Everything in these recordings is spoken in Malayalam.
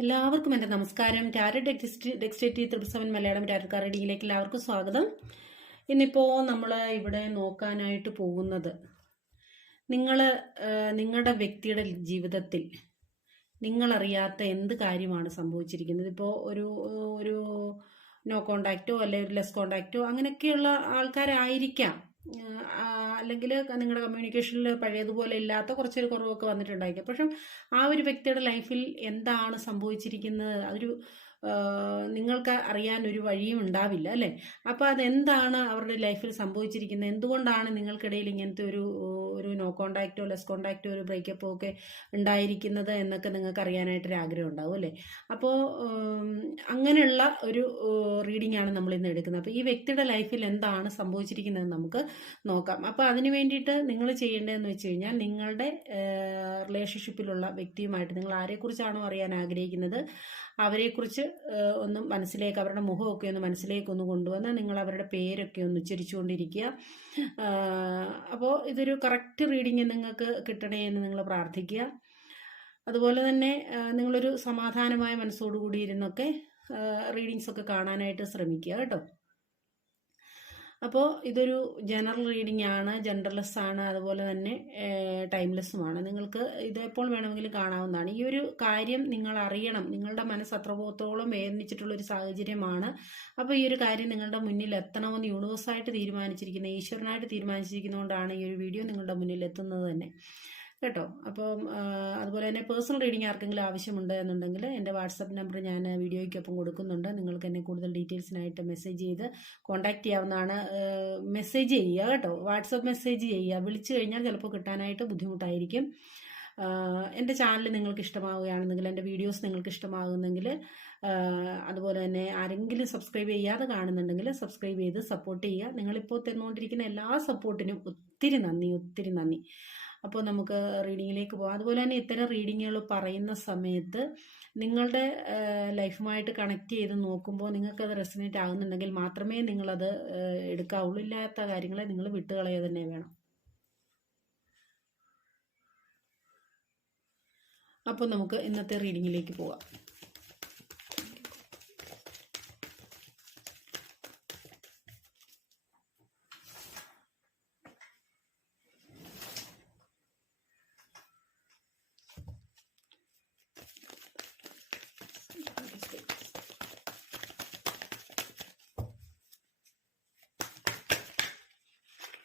എല്ലാവർക്കും എൻ്റെ നമസ്കാരം. ടാരോ ഡെക്സ്റ്റേറ്റി 777 മലയാളം ടാരോ കാർഡ് റീഡിങ്ങിലേക്ക് എല്ലാവർക്കും സ്വാഗതം. ഇന്നിപ്പോൾ നമ്മൾ ഇവിടെ നോക്കാനായിട്ട് പോകുന്നത് നിങ്ങളുടെ വ്യക്തിയുടെ ജീവിതത്തിൽ നിങ്ങളറിയാത്ത എന്ത് കാര്യമാണ് സംഭവിച്ചിരിക്കുന്നത്. ഇപ്പോൾ ഒരു നോ കോണ്ടാക്റ്റോ അല്ലെങ്കിൽ ഒരു ലെസ് കോണ്ടാക്റ്റോ അങ്ങനെയൊക്കെയുള്ള ആൾക്കാരായിരിക്കാം. അല്ലെങ്കിൽ നിങ്ങളുടെ കമ്മ്യൂണിക്കേഷനിൽ പഴയതുപോലെ ഇല്ലാത്ത കുറച്ചൊരു കുറവൊക്കെ വന്നിട്ടുണ്ടായിരിക്കും. പക്ഷെ ആ ഒരു വ്യക്തിയുടെ ലൈഫിൽ എന്താണ് സംഭവിച്ചിരിക്കുന്നത് അതൊരു നിങ്ങൾക്ക് അറിയാൻ ഒരു വഴിയും ഉണ്ടാവില്ല അല്ലേ. അപ്പോൾ അതെന്താണ് അവരുടെ ലൈഫിൽ സംഭവിച്ചിരിക്കുന്നത്, എന്തുകൊണ്ടാണ് നിങ്ങൾക്കിടയിൽ ഇങ്ങനത്തെ ഒരു നോ കോണ്ടാക്റ്റോ ലെസ് കോണ്ടാക്റ്റോ ഒരു ബ്രേക്കപ്പോ ഒക്കെ ഉണ്ടായിരിക്കുന്നത് എന്നൊക്കെ നിങ്ങൾക്ക് അറിയാനായിട്ടൊരു ആഗ്രഹം ഉണ്ടാവും അല്ലേ. അപ്പോൾ അങ്ങനെയുള്ള ഒരു റീഡിംഗ് ആണ് നമ്മൾ ഇന്ന് എടുക്കുന്നത്. അപ്പോൾ ഈ വ്യക്തിയുടെ ലൈഫിൽ എന്താണ് സംഭവിച്ചിരിക്കുന്നത് നമുക്ക് നോക്കാം. അപ്പോൾ അതിന് വേണ്ടിയിട്ട് നിങ്ങൾ ചെയ്യേണ്ടതെന്ന് വെച്ച് കഴിഞ്ഞാൽ നിങ്ങളുടെ റിലേഷൻഷിപ്പിലുള്ള വ്യക്തിയുമായിട്ട് നിങ്ങൾ ആരെക്കുറിച്ചാണോ അറിയാൻ ആഗ്രഹിക്കുന്നത് അവരെക്കുറിച്ച് ഒന്ന് മനസ്സിലേക്ക്, അവരുടെ മുഖമൊക്കെ ഒന്ന് മനസ്സിലേക്ക് ഒന്ന് കൊണ്ടുവന്ന് നിങ്ങൾ അവരുടെ പേരൊക്കെ ഒന്ന് ഉച്ചരിച്ചുകൊണ്ടിരിക്കുക. അപ്പോൾ ഇതൊരു കറക്റ്റ് റീഡിങ് നിങ്ങൾക്ക് കിട്ടണേ എന്ന് നിങ്ങൾ പ്രാർത്ഥിക്കുക. അതുപോലെ തന്നെ നിങ്ങളൊരു സമാധാനമായ മനസ്സോടുകൂടി ഇരുന്നൊക്കെ റീഡിങ്സ് ഒക്കെ കാണാനായിട്ട് ശ്രമിക്കുക കേട്ടോ. അപ്പോൾ ഇതൊരു ജനറൽ റീഡിംഗ് ആണ്, ജെൻഡർലെസ് ആണ്, അതുപോലെ തന്നെ ടൈംലെസ്സുമാണ്. നിങ്ങൾക്ക് ഇതെപ്പോൾ വേണമെങ്കിലും കാണാവുന്നതാണ്. ഈ ഒരു കാര്യം നിങ്ങൾ അറിയണം. നിങ്ങളുടെ മനസ്സ് അത്രത്തോളം വേദനിച്ചിട്ടുള്ളൊരു സാഹചര്യമാണ്. അപ്പോൾ ഈ ഒരു കാര്യം നിങ്ങളുടെ മുന്നിൽ എത്തണമെന്ന് യൂണിവേഴ്സായിട്ട് തീരുമാനിച്ചിരിക്കുന്ന, ഈശ്വരനായിട്ട് തീരുമാനിച്ചിരിക്കുന്നതുകൊണ്ടാണ് ഈ ഒരു വീഡിയോ നിങ്ങളുടെ മുന്നിൽ എത്തുന്നത് തന്നെ കേട്ടോ. അപ്പം അതുപോലെ തന്നെ പേഴ്സണൽ റീഡിംഗ് ആർക്കെങ്കിലും ആവശ്യമുണ്ട് എന്നുണ്ടെങ്കിൽ എൻ്റെ വാട്സപ്പ് നമ്പർ ഞാൻ വീഡിയോയ്ക്കൊപ്പം കൊടുക്കുന്നുണ്ട്. നിങ്ങൾക്ക് എന്നെ കൂടുതൽ ഡീറ്റെയിൽസിനായിട്ട് മെസ്സേജ് ചെയ്ത് കോൺടാക്ട് ചെയ്യാവുന്നതാണ്. മെസ്സേജ് ചെയ്യുക കേട്ടോ, വാട്സപ്പ് മെസ്സേജ് ചെയ്യുക. വിളിച്ചു കഴിഞ്ഞാൽ ചിലപ്പോൾ കിട്ടാനായിട്ട് ബുദ്ധിമുട്ടായിരിക്കും. എൻ്റെ ചാനൽ നിങ്ങൾക്ക് ഇഷ്ടമാവുകയാണെന്നെങ്കിൽ, എൻ്റെ വീഡിയോസ് നിങ്ങൾക്ക് ഇഷ്ടമാകുന്നെങ്കിൽ, അതുപോലെ തന്നെ ആരെങ്കിലും സബ്സ്ക്രൈബ് ചെയ്യാതെ കാണുന്നുണ്ടെങ്കിൽ സബ്സ്ക്രൈബ് ചെയ്ത് സപ്പോർട്ട് ചെയ്യുക. നിങ്ങളിപ്പോൾ തന്നുകൊണ്ടിരിക്കുന്ന എല്ലാ സപ്പോർട്ടിനും ഒത്തിരി നന്ദി, ഒത്തിരി നന്ദി. അപ്പോൾ നമുക്ക് റീഡിങ്ങിലേക്ക് പോകാം. അതുപോലെ തന്നെ ഇത്തരം റീഡിങ്ങുകൾ പറയുന്ന സമയത്ത് നിങ്ങളുടെ ലൈഫുമായിട്ട് കണക്ട് ചെയ്ത് നോക്കുമ്പോൾ നിങ്ങൾക്കത് റെസനേറ്റ് ആകുന്നുണ്ടെങ്കിൽ മാത്രമേ നിങ്ങളത് എടുക്കാവുള്ളൂ. ഇല്ലാത്ത കാര്യങ്ങളെ നിങ്ങൾ വിട്ടുകളയുക തന്നെ വേണം. അപ്പോൾ നമുക്ക് ഇന്നത്തെ റീഡിങ്ങിലേക്ക് പോകാം.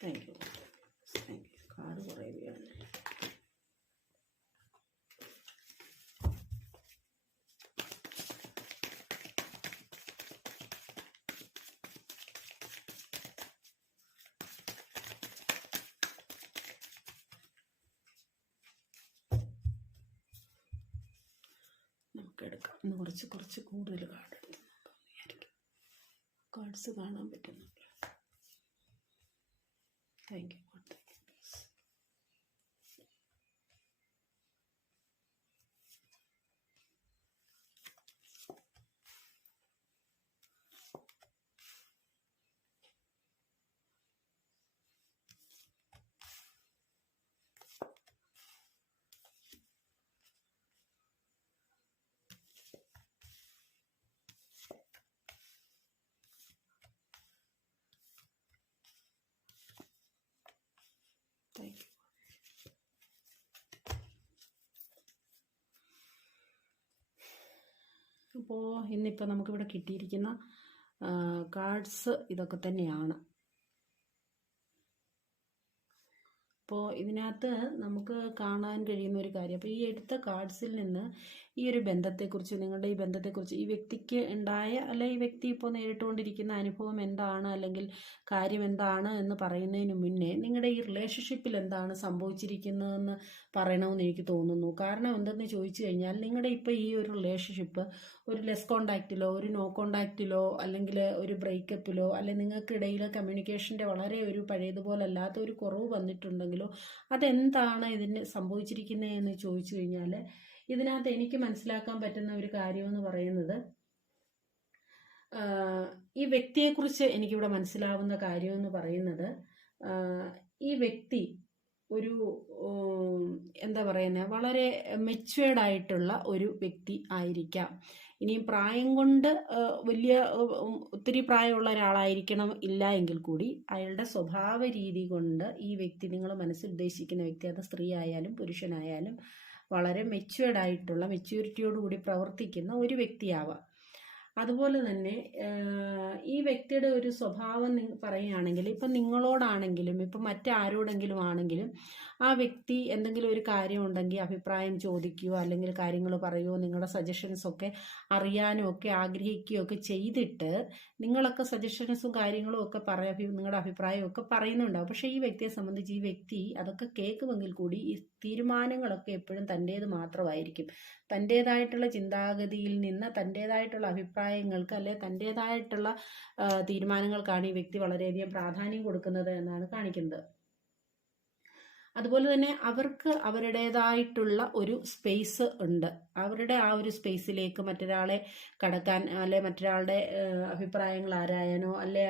Thank you. കാർഡ് കുറയുകയാണ്. നമുക്കെടുക്കാം. ഇന്ന് കുറച്ച് കൂടുതൽ കാർഡ് എടുത്ത് കാർഡ്സ് കാണാൻ പറ്റുന്നുണ്ട്. Thank you. Thank you. അപ്പോൾ ഇന്നിപ്പോൾ നമുക്കിവിടെ കിട്ടിയിരിക്കുന്ന കാർഡ്സ് ഇതൊക്കെ തന്നെയാണ്. അപ്പോൾ ഇതിനകത്ത് നമുക്ക് കാണാൻ കഴിയുന്ന ഒരു കാര്യം, അപ്പോൾ ഈ എടുത്ത കാർഡ്സിൽ നിന്ന് ഈ ഒരു ബന്ധത്തെക്കുറിച്ച്, നിങ്ങളുടെ ഈ ബന്ധത്തെക്കുറിച്ച്, ഈ വ്യക്തിക്ക് ഉണ്ടായ അല്ലെ ഈ വ്യക്തി ഇപ്പോൾ നേരിട്ടുകൊണ്ടിരിക്കുന്ന അനുഭവം എന്താണ് അല്ലെങ്കിൽ കാര്യം എന്താണ് എന്ന് പറയുന്നതിന് മുന്നേ നിങ്ങളുടെ ഈ റിലേഷൻഷിപ്പിൽ എന്താണ് സംഭവിച്ചിരിക്കുന്നതെന്ന് പറയണമെന്ന് എനിക്ക് തോന്നുന്നു. കാരണം എന്തെന്ന് ചോദിച്ചു കഴിഞ്ഞാൽ നിങ്ങളുടെ ഇപ്പോൾ ഈ ഒരു റിലേഷൻഷിപ്പ് ഒരു ലെസ് കോണ്ടാക്റ്റിലോ ഒരു നോ കോണ്ടാക്റ്റിലോ അല്ലെങ്കിൽ ഒരു ബ്രേക്കപ്പിലോ അല്ലെങ്കിൽ നിങ്ങൾക്കിടയിൽ കമ്മ്യൂണിക്കേഷൻ്റെ വളരെ ഒരു പഴയതുപോലെ അല്ലാത്ത ഒരു കുറവ് വന്നിട്ടുണ്ടെങ്കിലോ അതെന്താണ് ഇതിന് സംഭവിച്ചിരിക്കുന്നത് എന്ന് ചോദിച്ചു കഴിഞ്ഞാൽ ഇതിനകത്ത് എനിക്ക് മനസ്സിലാക്കാൻ പറ്റുന്ന ഒരു കാര്യമെന്ന് പറയുന്നത്, ഈ വ്യക്തിയെക്കുറിച്ച് എനിക്കിവിടെ മനസ്സിലാവുന്ന കാര്യമെന്ന് പറയുന്നത്, ഈ വ്യക്തി ഒരു എന്താ പറയുന്നത്, വളരെ മെച്വേർഡ് ആയിട്ടുള്ള ഒരു വ്യക്തി ആയിരിക്കാം. ഇനിയും പ്രായം കൊണ്ട് വലിയ ഒത്തിരി പ്രായമുള്ള ഒരാളായിരിക്കണം ഇല്ല എങ്കിൽ കൂടി അയാളുടെ സ്വഭാവ രീതി കൊണ്ട് ഈ വ്യക്തി, നിങ്ങൾ മനസ്സിൽ ഉദ്ദേശിക്കുന്ന വ്യക്തി, അത് സ്ത്രീ ആയാലും പുരുഷനായാലും വളരെ മെച്വേർഡ് ആയിട്ടുള്ള, മെച്യൂരിറ്റിയോടുകൂടി പ്രവർത്തിക്കുന്ന ഒരു വ്യക്തിയാവാം. അതുപോലെ തന്നെ ഈ വ്യക്തിയുടെ ഒരു സ്വഭാവം പറയുകയാണെങ്കിൽ, ഇപ്പം നിങ്ങളോടാണെങ്കിലും ഇപ്പം മറ്റാരോടെങ്കിലും ആണെങ്കിലും ആ വ്യക്തി എന്തെങ്കിലും ഒരു കാര്യം ഉണ്ടെങ്കിൽ അഭിപ്രായം ചോദിക്കുകയോ അല്ലെങ്കിൽ കാര്യങ്ങൾ പറയുകയോ നിങ്ങളുടെ സജഷൻസൊക്കെ അറിയാനും ഒക്കെ ആഗ്രഹിക്കുകയോ ഒക്കെ ചെയ്തിട്ട് നിങ്ങളൊക്കെ സജഷൻസും കാര്യങ്ങളും ഒക്കെ നിങ്ങളുടെ അഭിപ്രായമൊക്കെ പറയുന്നുണ്ടാവും. പക്ഷേ ഈ വ്യക്തിയെ സംബന്ധിച്ച് ഈ വ്യക്തി അതൊക്കെ കേൾക്കുമെങ്കിൽ കൂടി ഈ തീരുമാനങ്ങളൊക്കെ എപ്പോഴും തൻ്റേത് മാത്രമായിരിക്കും. തൻ്റേതായിട്ടുള്ള ചിന്താഗതിയിൽ നിന്ന് തൻ്റേതായിട്ടുള്ള അഭിപ്രായങ്ങൾക്ക് അല്ലെ തൻ്റേതായിട്ടുള്ള തീരുമാനങ്ങൾക്കാണ് ഈ വ്യക്തി വളരെയധികം പ്രാധാന്യം കൊടുക്കുന്നത് എന്നാണ് കാണിക്കുന്നത്. അതുപോലെ തന്നെ അവർക്ക് അവരുടേതായിട്ടുള്ള ഒരു സ്പേസ് ഉണ്ട്. അവരുടെ ആ ഒരു സ്പേസിലേക്ക് മറ്റൊരാളെ കടക്കാൻ അല്ലെ മറ്റൊരാളുടെ അഭിപ്രായങ്ങൾ ആരായാനോ അല്ലെ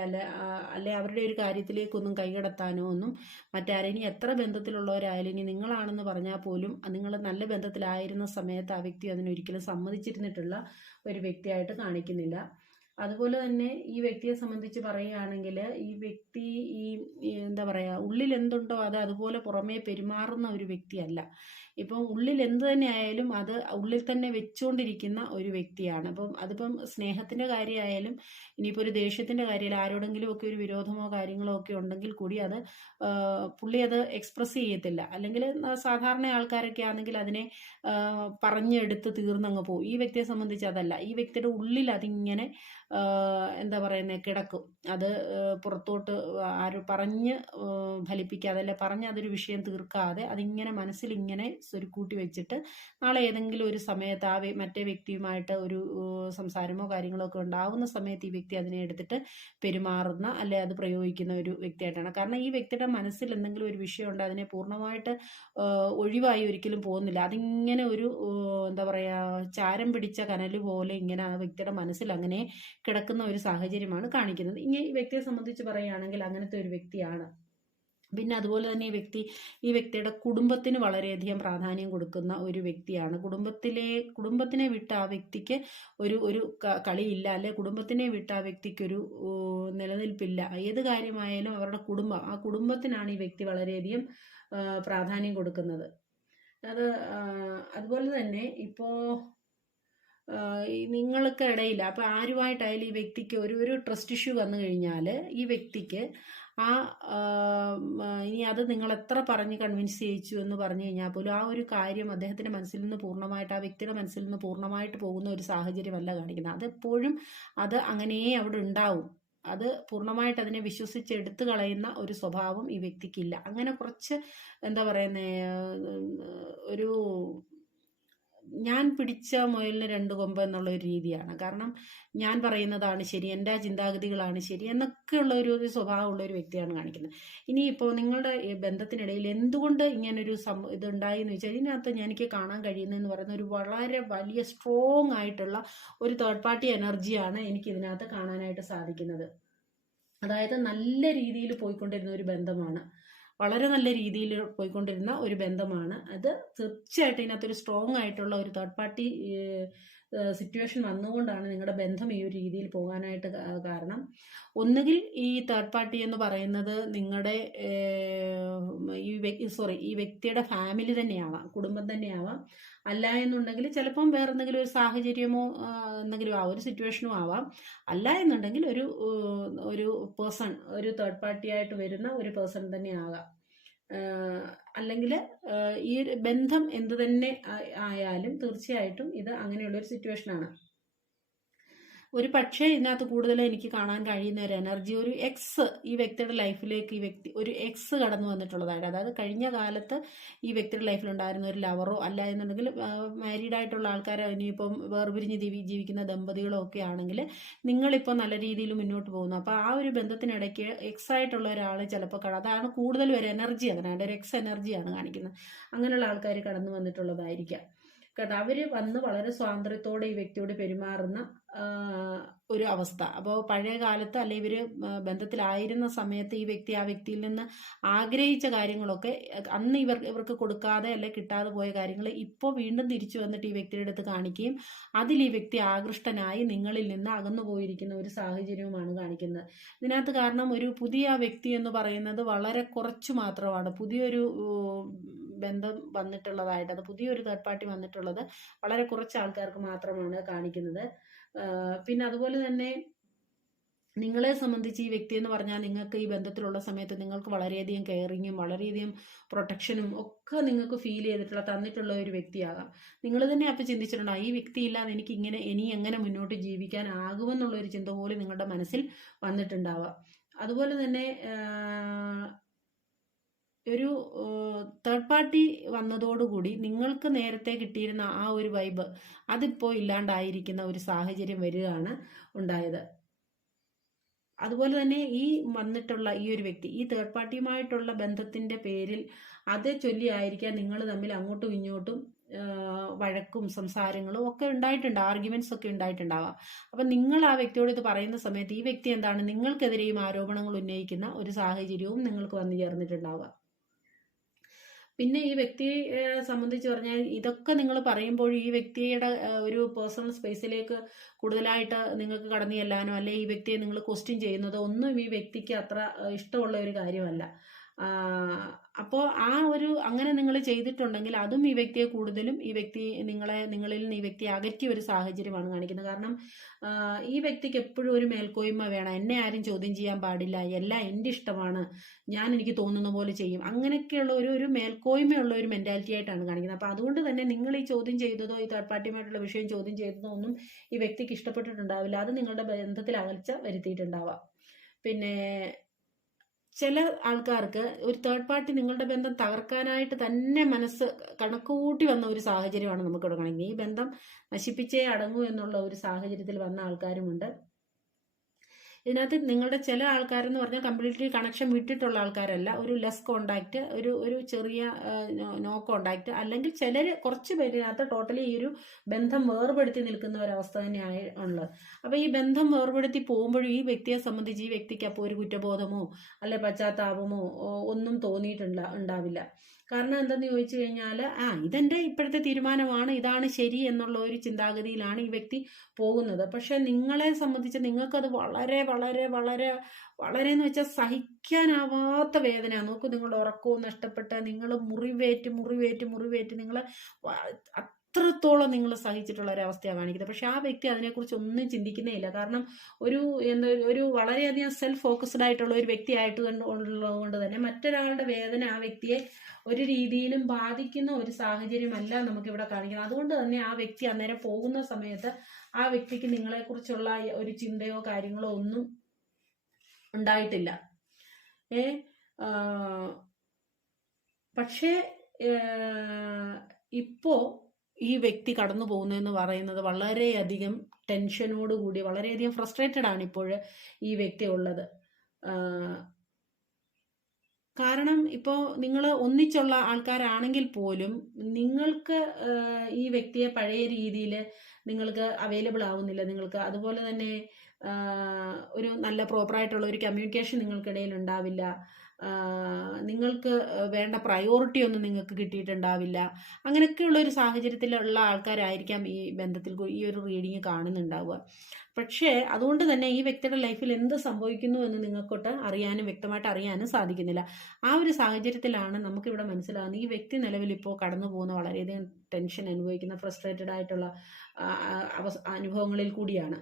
അവരുടെ ഒരു കാര്യത്തിലേക്കൊന്നും കൈകടത്താനോ ഒന്നും മറ്റാരും, ഇനി എത്ര ബന്ധത്തിലുള്ളവരായാലും, ഇനി നിങ്ങളാണെന്ന് പറഞ്ഞാൽ പോലും നിങ്ങൾ നല്ല ബന്ധത്തിലായിരുന്ന സമയത്ത് ആ വ്യക്തി അതിനൊരിക്കലും സമ്മതിച്ചിരുന്നിട്ടുള്ള ഒരു വ്യക്തിയായിട്ട് കാണിക്കുന്നില്ല. അതുപോലെ തന്നെ ഈ വ്യക്തിയെ സംബന്ധിച്ച് പറയുകയാണെങ്കിൽ ഈ വ്യക്തി എന്താ പറയുക, ഉള്ളിൽ എന്തുണ്ടോ അത് അതുപോലെ പുറമേ പെരുമാറുന്ന ഒരു വ്യക്തിയല്ല. ഇപ്പം ഉള്ളിൽ എന്ത് തന്നെ ആയാലും അത് ഉള്ളിൽ തന്നെ വെച്ചുകൊണ്ടിരിക്കുന്ന ഒരു വ്യക്തിയാണ്. അപ്പം അതിപ്പം സ്നേഹത്തിൻ്റെ കാര്യമായാലും ഇനിയിപ്പോൾ ഒരു ദേഷ്യത്തിൻ്റെ കാര്യമായാലും ആരോടെങ്കിലും ഒക്കെ ഒരു വിരോധമോ കാര്യങ്ങളോ ഒക്കെ ഉണ്ടെങ്കിൽ കൂടി അത് പുള്ളി അത് എക്സ്പ്രസ് ചെയ്യത്തില്ല. അല്ലെങ്കിൽ സാധാരണ ആൾക്കാരൊക്കെ ആണെങ്കിൽ അതിനെ പറഞ്ഞെടുത്ത് തീർന്നങ്ങ് പോകും. ഈ വ്യക്തിയെ സംബന്ധിച്ച് അതല്ല. ഈ വ്യക്തിയുടെ ഉള്ളിൽ അതിങ്ങനെ എന്താ പറയുന്നത് കിടക്കും. അത് പുറത്തോട്ട് പറഞ്ഞ് ഫലിപ്പിക്കാതെ അല്ലെ പറഞ്ഞ് അതൊരു വിഷയം തീർക്കാതെ അതിങ്ങനെ മനസ്സിലിങ്ങനെ സ്വരുക്കൂട്ടി വെച്ചിട്ട് നാളെ ഏതെങ്കിലും ഒരു സമയത്ത് മറ്റേ വ്യക്തിയുമായിട്ട് ഒരു സംസാരമോ കാര്യങ്ങളോ ഒക്കെ ഉണ്ടാവുന്ന സമയത്ത് ഈ വ്യക്തി അതിനെ എടുത്തിട്ട് പെരുമാറുന്ന അല്ലെ അത് പ്രയോഗിക്കുന്ന ഒരു വ്യക്തിയായിട്ടാണ്. കാരണം ഈ വ്യക്തിയുടെ മനസ്സിൽ എന്തെങ്കിലും ഒരു വിഷയമുണ്ട്, അതിനെ പൂർണ്ണമായിട്ട് ഒഴിവായി ഒരിക്കലും പോകുന്നില്ല. അതിങ്ങനെ ഒരു എന്താ പറയുക, ചാരം പിടിച്ച കനൽ പോലെ ഇങ്ങനെ ആ വ്യക്തിയുടെ മനസ്സിൽ അങ്ങനെ കിടക്കുന്ന ഒരു സാഹചര്യമാണ് കാണിക്കുന്നത്. ഈ വ്യക്തിയെ സംബന്ധിച്ച് പറയുകയാണെങ്കിൽ അങ്ങനത്തെ ഒരു വ്യക്തിയാണ്. പിന്നെ അതുപോലെ തന്നെ ഈ വ്യക്തിയുടെ കുടുംബത്തിന് വളരെയധികം പ്രാധാന്യം കൊടുക്കുന്ന ഒരു വ്യക്തിയാണ്. കുടുംബത്തിനെ വിട്ട ആ വ്യക്തിക്ക് ഒരു കളിയില്ല, അല്ലെ കുടുംബത്തിനെ വിട്ട ആ വ്യക്തിക്കൊരു നിലനിൽപ്പില്ല. ഏത് കാര്യമായാലും അവരുടെ ആ കുടുംബത്തിനാണ് ഈ വ്യക്തി വളരെയധികം പ്രാധാന്യം കൊടുക്കുന്നത്. അതുപോലെ തന്നെ ഇപ്പോൾ നിങ്ങൾക്ക് ഇടയിൽ അപ്പോൾ ആരുമായിട്ടായാലും ഈ വ്യക്തിക്ക് ഒരു ട്രസ്റ്റ് ഇഷ്യൂ വന്നു കഴിഞ്ഞാൽ ഈ വ്യക്തിക്ക് ഇനി അത് നിങ്ങൾ എത്ര പറഞ്ഞ് കൺവിൻസ് ചെയ്യിച്ചു എന്ന് പറഞ്ഞു കഴിഞ്ഞാൽ പോലും ആ ഒരു കാര്യം അദ്ദേഹത്തിൻ്റെ മനസ്സിൽ നിന്ന് പൂർണ്ണമായിട്ട്, ആ വ്യക്തിയുടെ മനസ്സിൽ നിന്ന് പൂർണ്ണമായിട്ട് പോകുന്ന ഒരു സാഹചര്യമല്ല കാണിക്കുന്നത്. അതെപ്പോഴും അത് അങ്ങനെയേ അവിടെ ഉണ്ടാവും. അത് പൂർണ്ണമായിട്ട് അതിനെ വിശ്വസിച്ച് എടുത്തു കളയുന്ന ഒരു സ്വഭാവം ഈ വ്യക്തിക്കില്ല. അങ്ങനെ കുറച്ച് എന്താ പറയുന്നത്, ഒരു ഞാൻ പിടിച്ച മുയലിന് രണ്ട് കൊമ്പ് എന്നുള്ള ഒരു രീതിയാണ്. കാരണം ഞാൻ പറയുന്നതാണ് ശരി, എൻ്റെ ചിന്താഗതികളാണ് ശരി എന്നൊക്കെയുള്ള ഒരു സ്വഭാവമുള്ള ഒരു വ്യക്തിയാണ് കാണിക്കുന്നത്. ഇനിയിപ്പോൾ നിങ്ങളുടെ ബന്ധത്തിനിടയിൽ എന്തുകൊണ്ട് ഇങ്ങനൊരു ഇതുണ്ടായി എന്ന് വെച്ചാൽ ഇതിനകത്ത് എനിക്ക് കാണാൻ കഴിയുന്നതെന്ന് പറയുന്ന ഒരു വളരെ വലിയ സ്ട്രോങ് ആയിട്ടുള്ള ഒരു തേർഡ് പാർട്ടി എനർജിയാണ് എനിക്ക് ഇതിനകത്ത് കാണാനായിട്ട് സാധിക്കുന്നത്. അതായത് നല്ല രീതിയിൽ പോയിക്കൊണ്ടിരുന്ന ഒരു ബന്ധമാണ്, വളരെ നല്ല രീതിയിൽ പോയിക്കൊണ്ടിരുന്ന ഒരു ബന്ധമാണ് അത്. തീർച്ചയായിട്ടും ഇതിനകത്തൊരു സ്ട്രോങ് ആയിട്ടുള്ള ഒരു തേർഡ് പാർട്ടി സിറ്റുവേഷൻ വന്നുകൊണ്ടാണ് നിങ്ങളുടെ ബന്ധം ഈ ഒരു രീതിയിൽ പോകാനായിട്ട് കാരണം. ഒന്നുകിൽ ഈ തേർഡ് പാർട്ടി എന്ന് പറയുന്നത് നിങ്ങളുടെ ഈ വ്യക്തിയുടെ ഫാമിലി തന്നെയാവാം, കുടുംബം തന്നെയാവാം. അല്ല എന്നുണ്ടെങ്കിൽ ചിലപ്പം വേറെ എന്തെങ്കിലും ഒരു സാഹചര്യമോ എന്തെങ്കിലും ഒരു സിറ്റുവേഷനും ആവാം. അല്ല എന്നുണ്ടെങ്കിൽ ഒരു പേഴ്സൺ, ഒരു തേർഡ് പാർട്ടി ആയിട്ട് വരുന്ന ഒരു പേഴ്സൺ തന്നെ ആകാം. അല്ലെങ്കിൽ ഈ ബന്ധം എന്തു തന്നെ ആയാലും തീർച്ചയായിട്ടും ഇത് അങ്ങനെയുള്ളൊരു സിറ്റുവേഷനാണ്. ഒരു പക്ഷേ ഇതിനകത്ത് കൂടുതൽ എനിക്ക് കാണാൻ കഴിയുന്ന ഒരു എനർജി, ഒരു എക്സ് ഈ വ്യക്തിയുടെ ലൈഫിലേക്ക് ഈ വ്യക്തി ഒരു എക്സ് കടന്നു വന്നിട്ടുള്ളതായിട്ട്. അതായത് കഴിഞ്ഞ കാലത്ത് ഈ വ്യക്തിയുടെ ലൈഫിലുണ്ടായിരുന്ന ഒരു ലവറോ അല്ല എന്നുണ്ടെങ്കിൽ മാരീഡ് ആയിട്ടുള്ള ആൾക്കാരോ ഇനിയിപ്പം വേർപിരിഞ്ഞ് ജീവിക്കുന്ന ദമ്പതികളോ ഒക്കെ ആണെങ്കിൽ നിങ്ങളിപ്പോൾ നല്ല രീതിയിൽ മുന്നോട്ട് പോകുന്നു. അപ്പോൾ ആ ഒരു ബന്ധത്തിനിടയ്ക്ക് എക്സ് ആയിട്ടുള്ള ഒരാൾ ചിലപ്പോൾ അതാണ് കൂടുതലും ഒരു എനർജി, അതിനാണ് ഒരു എക്സ് എനർജിയാണ് കാണിക്കുന്നത്. അങ്ങനെയുള്ള ആൾക്കാർ കടന്നു വന്നിട്ടുള്ളതായിരിക്കാം. കേട്ടോ. അവര് വന്ന് വളരെ സ്വാതന്ത്ര്യത്തോടെ ഈ വ്യക്തിയോട് പെരുമാറുന്ന ഒരു അവസ്ഥ. അപ്പോൾ പഴയ കാലത്ത് അല്ലെ ഇവര് ബന്ധത്തിലായിരുന്ന സമയത്ത് ഈ വ്യക്തി ആ വ്യക്തിയിൽ നിന്ന് ആഗ്രഹിച്ച കാര്യങ്ങളൊക്കെ അന്ന് ഇവർക്ക് കൊടുക്കാതെ അല്ലെ കിട്ടാതെ പോയ കാര്യങ്ങൾ ഇപ്പോൾ വീണ്ടും തിരിച്ചു വന്നിട്ട് ഈ വ്യക്തിയുടെ അടുത്ത് കാണിക്കുകയും അതിൽ ഈ വ്യക്തി ആകൃഷ്ടനായി നിങ്ങളിൽ നിന്ന് അകന്നു പോയിരിക്കുന്ന ഒരു സാഹചര്യവുമാണ് കാണിക്കുന്നത്. ഇതിനകത്ത് കാരണം ഒരു പുതിയ വ്യക്തി എന്ന് പറയുന്നത് വളരെ കുറച്ച് മാത്രമാണ്. പുതിയൊരു ബന്ധം വന്നിട്ടുള്ളതായിട്ട്, അത് പുതിയൊരു തേർഡ് പാർട്ടി വന്നിട്ടുള്ളത് വളരെ കുറച്ച് ആൾക്കാർക്ക് മാത്രമാണ് കാണിക്കുന്നത്. പിന്നെ അതുപോലെ തന്നെ നിങ്ങളെ സംബന്ധിച്ച് ഈ വ്യക്തി എന്ന് പറഞ്ഞാൽ നിങ്ങൾക്ക് ഈ ബന്ധത്തിലുള്ള സമയത്ത് നിങ്ങൾക്ക് വളരെയധികം കെയറിങ്ങും വളരെയധികം പ്രൊട്ടക്ഷനും ഒക്കെ നിങ്ങൾക്ക് ഫീൽ ചെയ്തിട്ടുള്ള തന്നിട്ടുള്ള ഒരു വ്യക്തിയാകാം. നിങ്ങൾ തന്നെ അപ്പം ചിന്തിച്ചിട്ടുണ്ടാകും, ഈ വ്യക്തി ഇല്ലാതെ എനിക്ക് ഇനി എങ്ങനെ മുന്നോട്ട് ജീവിക്കാനാകുമെന്നുള്ള ഒരു ചിന്ത പോലും നിങ്ങളുടെ മനസ്സിൽ വന്നിട്ടുണ്ടാവാം. അതുപോലെ തന്നെ ഒരു തേർഡ് പാർട്ടി വന്നതോടുകൂടി നിങ്ങൾക്ക് നേരത്തെ കിട്ടിയിരുന്ന ആ ഒരു വൈബ് അതിപ്പോൾ ഇല്ലാണ്ടായിരിക്കുന്ന ഒരു സാഹചര്യം വരികയാണ് ഉണ്ടായത്. അതുപോലെ തന്നെ ഈ വന്നിട്ടുള്ള ഈ ഒരു വ്യക്തി ഈ തേർഡ് പാർട്ടിയുമായിട്ടുള്ള ബന്ധത്തിന്റെ പേരിൽ അതേ ചൊല്ലിയായിരിക്കാം നിങ്ങൾ തമ്മിൽ അങ്ങോട്ടും ഇങ്ങോട്ടും വഴക്കും സംസാരങ്ങളും ഒക്കെ ഉണ്ടായിട്ടുണ്ട്, ആർഗ്യുമെന്റ്സ് ഒക്കെ ഉണ്ടായിട്ടുണ്ടാവാം. അപ്പം നിങ്ങൾ ആ വ്യക്തിയോട് ഇത് പറയുന്ന സമയത്ത് ഈ വ്യക്തി എന്താണ് നിങ്ങൾക്കെതിരെയും ആരോപണങ്ങൾ ഉന്നയിക്കുന്ന ഒരു സാഹചര്യവും നിങ്ങൾക്ക് വന്നു ചേർന്നിട്ടുണ്ടാവുക. പിന്നെ ഈ വ്യക്തിയെ സംബന്ധിച്ച് പറഞ്ഞാൽ ഇതൊക്കെ നിങ്ങൾ പറയുമ്പോൾ ഈ വ്യക്തിയുടെ ഒരു പേഴ്സണൽ സ്പേസിലേക്ക് കൂടുതലായിട്ട് നിങ്ങൾക്ക് കടന്നു ചെല്ലാനോ അല്ലെ ഈ വ്യക്തിയെ നിങ്ങൾ ക്വസ്റ്റ്യൻ ചെയ്യുന്നതോ ഒന്നും ഈ വ്യക്തിക്ക് അത്ര ഇഷ്ടമുള്ള ഒരു കാര്യമല്ല. അപ്പോൾ ആ ഒരു അങ്ങനെ നിങ്ങൾ ചെയ്തിട്ടുണ്ടെങ്കിൽ അതും ഈ വ്യക്തിയെ കൂടുതലും ഈ വ്യക്തി നിങ്ങളിൽ നിന്ന് ഈ വ്യക്തി അകറ്റിയ ഒരു സാഹചര്യമാണ് കാണിക്കുന്നത്. കാരണം ഈ വ്യക്തിക്ക് എപ്പോഴും ഒരു മേൽക്കോയ്മ വേണം, എന്നെ ആരും ചോദ്യം ചെയ്യാൻ പാടില്ല, എല്ലാം എൻ്റെ ഇഷ്ടമാണ്, ഞാൻ എനിക്ക് തോന്നുന്ന പോലെ ചെയ്യും, അങ്ങനെയൊക്കെയുള്ള ഒരു മേൽക്കോയ്മയുള്ള ഒരു മെന്റാലിറ്റി ആയിട്ടാണ് കാണിക്കുന്നത്. അപ്പോൾ അതുകൊണ്ട് തന്നെ നിങ്ങൾ ഈ ചോദ്യം ചെയ്തതോ ഈ തേർഡ് പാർട്ടിയുമായിട്ടുള്ള വിഷയം ചോദ്യം ചെയ്തതോ ഒന്നും ഈ വ്യക്തിക്ക് ഇഷ്ടപ്പെട്ടിട്ടുണ്ടാവില്ല. അത് നിങ്ങളുടെ ബന്ധത്തിൽ അകൽച്ച വരുത്തിയിട്ടുണ്ടാവാം. പിന്നെ ചില ആൾക്കാർക്ക് ഒരു തേർഡ് പാർട്ടി നിങ്ങളുടെ ബന്ധം തകർക്കാനായിട്ട് തന്നെ മനസ്സ് കണക്കുകൂട്ടി വന്ന ഒരു സാഹചര്യമാണ് നമുക്കിവിടെ കാണിക്കുന്നത്. ഈ ബന്ധം നശിപ്പിച്ചേ അടങ്ങൂ എന്നുള്ള ഒരു സാഹചര്യത്തിൽ വന്ന ആൾക്കാരുമുണ്ട്. ഇതിനകത്ത് നിങ്ങളുടെ ചില ആൾക്കാരെന്ന് പറഞ്ഞാൽ കംപ്ലീറ്റ്ലി കണക്ഷൻ വിട്ടിട്ടുള്ള ആൾക്കാരല്ല, ഒരു ലെസ് കോണ്ടാക്ട്, ഒരു ചെറിയ നോ കോണ്ടാക്ട്, അല്ലെങ്കിൽ ചിലർ കുറച്ച് പേരിനകത്ത് ടോട്ടലി ഈ ഒരു ബന്ധം വേർപെടുത്തി നിൽക്കുന്ന ഒരവസ്ഥ തന്നെയാണ് ഉള്ളത്. അപ്പോൾ ഈ ബന്ധം വേർപെടുത്തി പോകുമ്പോഴും ഈ വ്യക്തിയെ സംബന്ധിച്ച് ഈ വ്യക്തിക്ക് അപ്പോൾ ഒരു കുറ്റബോധമോ അല്ലെ പശ്ചാത്താപമോ ഒന്നും ഉണ്ടാവില്ല. കാരണം എന്തെന്ന് ചോദിച്ചു കഴിഞ്ഞാൽ ഇതെൻ്റെ ഇപ്പോഴത്തെ തീരുമാനമാണ്, ഇതാണ് ശരി എന്നുള്ള ഒരു ചിന്താഗതിയിലാണ് ഈ വ്യക്തി പോകുന്നത്. പക്ഷെ നിങ്ങളെ സംബന്ധിച്ച് നിങ്ങൾക്കത് വളരെ വളരെ വളരെ വളരെ എന്ന് വെച്ചാൽ സഹിക്കാനാവാത്ത വേദന. നോക്കൂ, നിങ്ങളുടെ ഉറക്കവും നഷ്ടപ്പെട്ട് നിങ്ങൾ മുറിവേറ്റ് നിങ്ങൾ അത്രത്തോളം നിങ്ങൾ സഹിച്ചിട്ടുള്ള ഒരവസ്ഥയാണ് കാണിക്കുന്നത്. പക്ഷെ ആ വ്യക്തി അതിനെക്കുറിച്ച് ഒന്നും ചിന്തിക്കുന്നേ ഇല്ല. കാരണം ഒരു വളരെയധികം സെൽഫ് ഫോക്കസ്ഡ് ആയിട്ടുള്ള ഒരു വ്യക്തി ആയിട്ടുള്ളതുകൊണ്ട് തന്നെ മറ്റൊരാളുടെ വേദന ആ വ്യക്തിയെ ഒരു രീതിയിലും ബാധിക്കുന്ന ഒരു സാഹചര്യമല്ല നമുക്കിവിടെ കാണിക്കുന്നത്. അതുകൊണ്ട് തന്നെ ആ വ്യക്തി അന്നേരം പോകുന്ന സമയത്ത് ആ വ്യക്തിക്ക് നിങ്ങളെക്കുറിച്ചുള്ള ഒരു ചിന്തയോ കാര്യങ്ങളോ ഒന്നും ഉണ്ടായിട്ടില്ല. പക്ഷേ ഇപ്പോ ഈ വ്യക്തി കടന്നു പോകുന്നതെന്ന് പറയുന്നത് വളരെയധികം ടെൻഷനോടുകൂടി വളരെയധികം ഫ്രസ്ട്രേറ്റഡ് ആണ് ഇപ്പോൾ ഈ വ്യക്തി ഉള്ളത്. കാരണം ഇപ്പോൾ നിങ്ങൾ ഒന്നിച്ചുള്ള ആൾക്കാരാണെങ്കിൽ പോലും നിങ്ങൾക്ക് ഈ വ്യക്തിയെ പഴയ രീതിയിൽ നിങ്ങൾക്ക് അവൈലബിൾ ആവുന്നില്ല. നിങ്ങൾക്ക് അതുപോലെ തന്നെ ഒരു നല്ല പ്രോപ്പറായിട്ടുള്ള ഒരു കമ്മ്യൂണിക്കേഷൻ നിങ്ങൾക്കിടയിൽ ഉണ്ടാവില്ല. നിങ്ങൾക്ക് വേണ്ട പ്രയോറിറ്റി ഒന്നും നിങ്ങൾക്ക് കിട്ടിയിട്ടുണ്ടാവില്ല. അങ്ങനെയൊക്കെയുള്ള ഒരു സാഹചര്യത്തിലുള്ള ആൾക്കാരായിരിക്കാം ഈ ബന്ധത്തിൽ ഈ ഒരു റീഡിങ് കാണുന്നുണ്ടാവുക. പക്ഷേ അതുകൊണ്ട് തന്നെ ഈ വ്യക്തിയുടെ ലൈഫിൽ എന്ത് സംഭവിക്കുന്നു എന്ന് നിങ്ങൾക്കൊട്ട് അറിയാനും വ്യക്തമായിട്ട് അറിയാനും സാധിക്കുന്നില്ല. ആ ഒരു സാഹചര്യത്തിലാണ് നമുക്കിവിടെ മനസ്സിലാകുന്നത് ഈ വ്യക്തി നിലവിൽ ഇപ്പോൾ കടന്നു പോകുന്ന വളരെയധികം ടെൻഷൻ അനുഭവിക്കുന്ന ഫ്രസ്ട്രേറ്റഡ് ആയിട്ടുള്ള അനുഭവങ്ങളിൽ കൂടിയാണ്.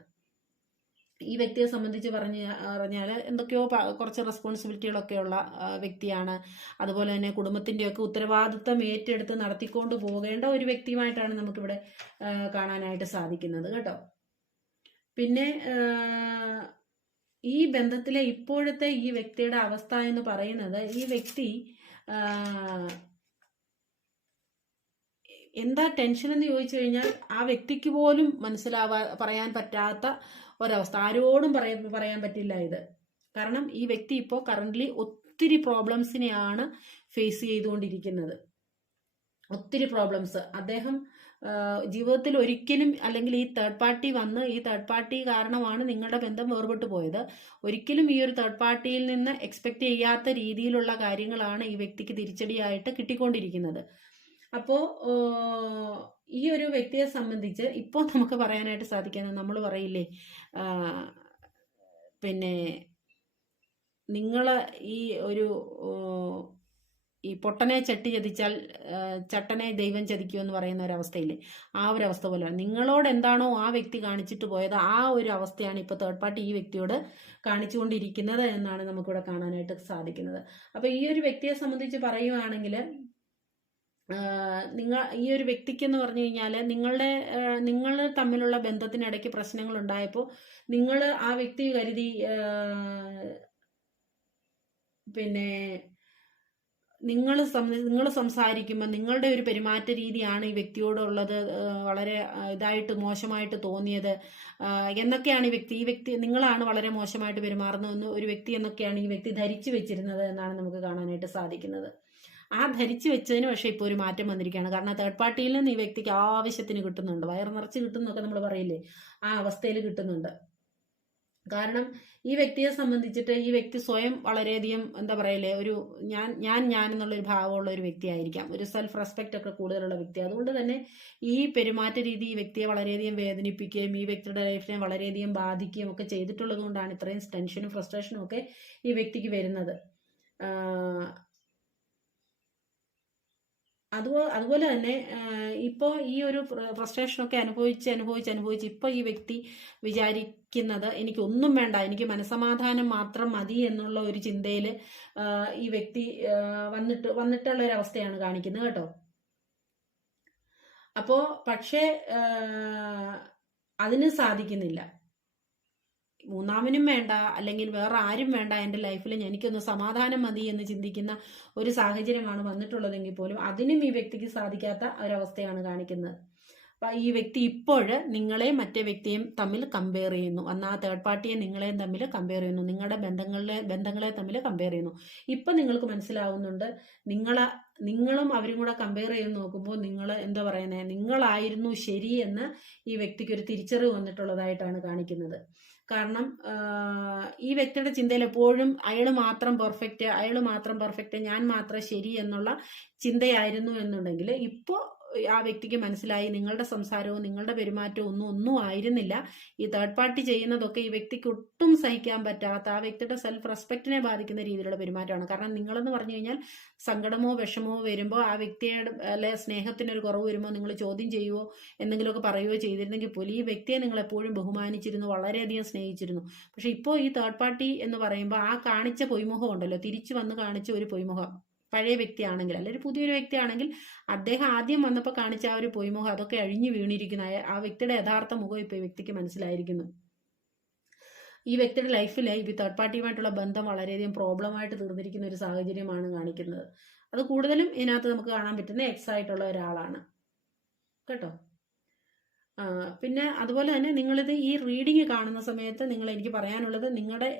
ഈ വ്യക്തിയെ സംബന്ധിച്ച് പറഞ്ഞാൽ എന്തൊക്കെയോ കുറച്ച് റെസ്പോൺസിബിലിറ്റികളൊക്കെയുള്ള വ്യക്തിയാണ്. അതുപോലെ തന്നെ കുടുംബത്തിൻ്റെയൊക്കെ ഉത്തരവാദിത്വം ഏറ്റെടുത്ത് നടത്തിക്കൊണ്ട് പോകേണ്ട ഒരു വ്യക്തിയുമായിട്ടാണ് നമുക്കിവിടെ കാണാനായിട്ട് സാധിക്കുന്നത് കേട്ടോ. പിന്നെ ഈ ബന്ധത്തിലെ ഇപ്പോഴത്തെ ഈ വ്യക്തിയുടെ അവസ്ഥ എന്ന് പറയുന്നത് ഈ വ്യക്തി എന്താ ടെൻഷൻ എന്ന് ചോദിച്ചു കഴിഞ്ഞാൽ ആ വ്യക്തിക്ക് പോലും പറയാൻ പറ്റാത്ത ഒരവസ്ഥ. ആരോടും പറയാൻ പറ്റില്ല ഇത്. കാരണം ഈ വ്യക്തി ഇപ്പോൾ കറൻ്റ്ലി ഒത്തിരി പ്രോബ്ലംസിനെയാണ് ഫേസ് ചെയ്തുകൊണ്ടിരിക്കുന്നത്. ഒത്തിരി പ്രോബ്ലംസ് അദ്ദേഹം ജീവിതത്തിൽ ഒരിക്കലും, അല്ലെങ്കിൽ ഈ തേർഡ് പാർട്ടി വന്ന് ഈ തേർഡ് പാർട്ടി കാരണമാണ് നിങ്ങളുടെ ബന്ധം വേർപെട്ട് പോയത്. ഒരിക്കലും ഈ ഒരു തേർഡ് പാർട്ടിയിൽ നിന്ന് എക്സ്പെക്ട് ചെയ്യാത്ത രീതിയിലുള്ള കാര്യങ്ങളാണ് ഈ വ്യക്തിക്ക് തിരിച്ചടിയായിട്ട് കിട്ടിക്കൊണ്ടിരിക്കുന്നത്. അപ്പോൾ ഈ ഒരു വ്യക്തിയെ സംബന്ധിച്ച് ഇപ്പോൾ നമുക്ക് പറയാനായിട്ട് സാധിക്കുന്നത്, നമ്മൾ പറയില്ലേ, പിന്നെ നിങ്ങൾ ഈ ഒരു ഈ പൊട്ടനെ ചട്ടി ചതിച്ചാൽ ചട്ടനെ ദൈവം ചതിക്കുമെന്ന് പറയുന്ന ഒരവസ്ഥയില്ലേ, ആ ഒരു അവസ്ഥ പോലെയാണ്. നിങ്ങളോട് എന്താണോ ആ വ്യക്തി കാണിച്ചിട്ട് പോയത്, ആ ഒരു അവസ്ഥയാണ് ഇപ്പോൾ തേർഡ് പാർട്ടി ഈ വ്യക്തിയോട് കാണിച്ചുകൊണ്ടിരിക്കുന്നത് എന്നാണ് നമുക്കിവിടെ കാണാനായിട്ട് സാധിക്കുന്നത്. അപ്പോൾ ഈ ഒരു വ്യക്തിയെ സംബന്ധിച്ച് പറയുവാണെങ്കിൽ, ഈ ഒരു വ്യക്തിക്കെന്ന് പറഞ്ഞു കഴിഞ്ഞാൽ, നിങ്ങൾ തമ്മിലുള്ള ബന്ധത്തിനിടയ്ക്ക് പ്രശ്നങ്ങൾ ഉണ്ടായപ്പോൾ നിങ്ങൾ ആ വ്യക്തി കരുതി, പിന്നെ നിങ്ങൾ സംസാരിക്കുമ്പോൾ നിങ്ങളുടെ ഒരു പെരുമാറ്റ രീതിയാണ് ഈ വ്യക്തിയോടുള്ളത് വളരെ ഇതായിട്ട് മോശമായിട്ട് തോന്നിയത് എന്നൊക്കെയാണ് ഈ വ്യക്തി നിങ്ങളാണ് വളരെ മോശമായിട്ട് പെരുമാറുന്നതെന്ന് ഒരു വ്യക്തി എന്നൊക്കെയാണ് ഈ വ്യക്തി ധരിച്ചു വെച്ചിരുന്നത് എന്നാണ് നമുക്ക് കാണാനായിട്ട് സാധിക്കുന്നത്. ആ ധരിച്ചു വെച്ചതിന് പക്ഷേ ഇപ്പോൾ ഒരു മാറ്റം വന്നിരിക്കുകയാണ്. കാരണം തേർഡ് പാർട്ടിയിൽ നിന്ന് ഈ വ്യക്തിക്ക് ആവശ്യത്തിന് കിട്ടുന്നുണ്ട്, വയറ് നിറച്ച് കിട്ടുന്നൊക്കെ നമ്മൾ പറയില്ലേ, ആ അവസ്ഥയിൽ കിട്ടുന്നുണ്ട്. കാരണം ഈ വ്യക്തിയെ സംബന്ധിച്ചിട്ട് ഈ വ്യക്തി സ്വയം വളരെയധികം എന്താ പറയല്ലേ, ഒരു ഞാൻ എന്നുള്ളൊരു ഭാവമുള്ള ഒരു വ്യക്തിയായിരിക്കാം, ഒരു സെൽഫ് റെസ്പെക്റ്റ് ഒക്കെ കൂടുതലുള്ള വ്യക്തി. അതുകൊണ്ട് തന്നെ ഈ പെരുമാറ്റ രീതി ഈ വ്യക്തിയെ വളരെയധികം വേദനിപ്പിക്കുകയും ഈ വ്യക്തിയുടെ ലൈഫിനെ വളരെയധികം ബാധിക്കുകയും ഒക്കെ ചെയ്തിട്ടുള്ളത് കൊണ്ടാണ് ഇത്രയും ടെൻഷനും ഫ്രസ്ട്രേഷനും ഒക്കെ ഈ വ്യക്തിക്ക് വരുന്നത്. അതുപോലെ തന്നെ ഇപ്പോൾ ഈ ഒരു ഫ്രസ്ട്രേഷനൊക്കെ അനുഭവിച്ച് ഇപ്പോൾ ഈ വ്യക്തി വിചാരിക്കുന്നത്, എനിക്കൊന്നും വേണ്ട, എനിക്ക് മനസ്സമാധാനം മാത്രം മതി എന്നുള്ള ഒരു ചിന്തയിൽ ഈ വ്യക്തി വന്നിട്ടുള്ള ഒരു അവസ്ഥയാണ് കാണിക്കുന്നത് കേട്ടോ. അപ്പോൾ പക്ഷേ അതിന് സാധിക്കുന്നില്ല. മൂന്നാമനും വേണ്ട, അല്ലെങ്കിൽ വേറെ ആരും വേണ്ട, എൻ്റെ ലൈഫിൽ എനിക്കൊന്ന് സമാധാനം മതി എന്ന് ചിന്തിക്കുന്ന ഒരു സാഹചര്യമാണ് വന്നിട്ടുള്ളതെങ്കിൽ പോലും അതിനും ഈ വ്യക്തിക്ക് സാധിക്കാത്ത ഒരവസ്ഥയാണ് കാണിക്കുന്നത്. അപ്പം ഈ വ്യക്തി ഇപ്പോൾ നിങ്ങളെ മറ്റേ വ്യക്തിയും തമ്മിൽ കമ്പയർ ചെയ്യുന്നു, എന്നാൽ ആ തേർഡ് പാർട്ടിയെ നിങ്ങളെയും തമ്മിൽ കമ്പയർ ചെയ്യുന്നു, നിങ്ങളുടെ ബന്ധങ്ങളെ തമ്മിൽ കമ്പയർ ചെയ്യുന്നു. ഇപ്പം നിങ്ങൾക്ക് മനസ്സിലാവുന്നുണ്ട്, നിങ്ങളും അവരും കൂടെ കമ്പയർ ചെയ്ത് നോക്കുമ്പോൾ നിങ്ങൾ എന്താ പറയുന്നത്, നിങ്ങളായിരുന്നു ശരി എന്ന് ഈ വ്യക്തിക്ക് ഒരു തിരിച്ചറിവ് വന്നിട്ടുള്ളതായിട്ടാണ് കാണിക്കുന്നത്. കാരണം ഈ വ്യക്തിയുടെ ചിന്തയിൽ എപ്പോഴും അയാൾ മാത്രം പെർഫെക്റ്റ്, ഞാൻ മാത്രം ശരി എന്നുള്ള ചിന്തയായിരുന്നു എന്നുണ്ടെങ്കിൽ, ഇപ്പോൾ ആ വ്യക്തിക്ക് മനസ്സിലായി നിങ്ങളുടെ സംസാരവും നിങ്ങളുടെ പെരുമാറ്റവും ഒന്നും ആയിരുന്നില്ല, ഈ തേർഡ് പാർട്ടി ചെയ്യുന്നതൊക്കെ ഈ വ്യക്തിക്ക് ഒട്ടും സഹിക്കാൻ പറ്റാത്ത, ആ വ്യക്തിയുടെ സെൽഫ് റെസ്പെക്റ്റിനെ ബാധിക്കുന്ന രീതിയിലുള്ള പെരുമാറ്റമാണ്. കാരണം നിങ്ങളെന്ന് പറഞ്ഞു കഴിഞ്ഞാൽ സങ്കടമോ വിഷമോ വരുമ്പോൾ ആ വ്യക്തിയുടെ അല്ലെ സ്നേഹത്തിനൊരു കുറവ് വരുമ്പോൾ നിങ്ങൾ ചോദ്യം ചെയ്യുവോ എന്തെങ്കിലുമൊക്കെ പറയുകയോ ചെയ്തിരുന്നെങ്കിൽ പോലും ഈ വ്യക്തിയെ നിങ്ങൾ എപ്പോഴും ബഹുമാനിച്ചിരുന്നു, വളരെയധികം സ്നേഹിച്ചിരുന്നു. പക്ഷെ ഇപ്പോൾ ഈ തേർഡ് പാർട്ടി എന്ന് പറയുമ്പോൾ ആ കാണിച്ച പൊയ്മുഖം ഉണ്ടല്ലോ, തിരിച്ചു വന്ന് കാണിച്ച ഒരു പൊയ്മുഖം, പഴയ വ്യക്തിയാണെങ്കിൽ അല്ലെങ്കിൽ പുതിയൊരു വ്യക്തിയാണെങ്കിൽ അദ്ദേഹം ആദ്യം വന്നപ്പോൾ കാണിച്ച ആ ഒരു പൊയ്മുഖം അതൊക്കെ അഴിഞ്ഞു വീണിരിക്കുന്ന ആ വ്യക്തിയുടെ യഥാർത്ഥ മുഖം ഇപ്പോൾ ഈ വ്യക്തിക്ക് മനസ്സിലായിരിക്കുന്നു. ഈ വ്യക്തിയുടെ ലൈഫിൽ ഈ തേർഡ് പാർട്ടിയുമായിട്ടുള്ള ബന്ധം വളരെയധികം പ്രോബ്ലമായിട്ട് തീർന്നിരിക്കുന്ന ഒരു സാഹചര്യമാണ് കാണിക്കുന്നത്. അത് കൂടുതലും ഇതിനകത്ത് നമുക്ക് കാണാൻ പറ്റുന്ന എക്സ് ആയിട്ടുള്ള ഒരാളാണ് കേട്ടോ. പിന്നെ അതുപോലെ തന്നെ നിങ്ങളിത് ഈ റീഡിങ് കാണുന്ന സമയത്ത് എനിക്ക് പറയാനുള്ളത്, നിങ്ങളുടെ